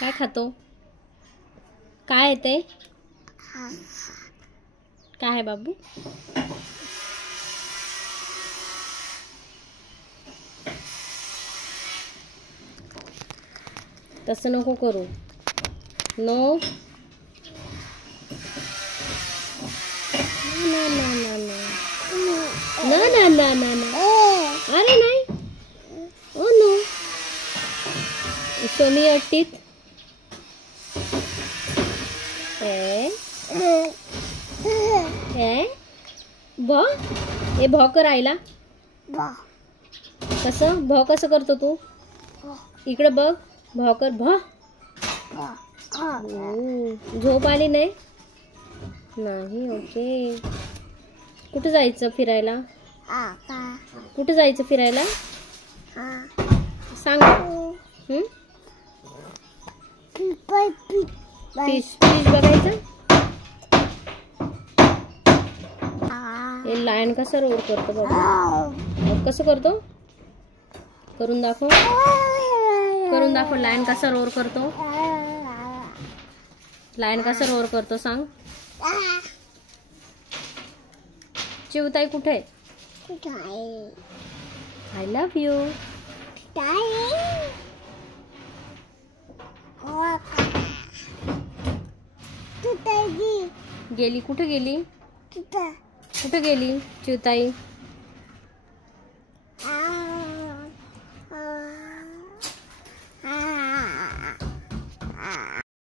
काय खातो? काय आहे ते? काय आहे बाबू? तसं नको करू. नो ना ना ना ना ना ना ना ना ना. अरे नाही. Oh no. Show me your teeth. भ ए भ कर आईला. कसं भ कसं करतो तू? इकडे बघ. भ कर भ. झोप आली नाही? नाही. ओके. कुठे जायचं फिरायला? कुठे जायचं फिरायला? सांग. फिश बघायचं. हे लायन कसा रोर करतो बाबा? कसं करतो? करून दाखव. करून दाखव. लायन कसा रोर करतो? लायन कसा रोर करतो सांग. चिवताई कुठे आहे? I love you. गेली. कुठे गेली? कुठे गेली चिवताई?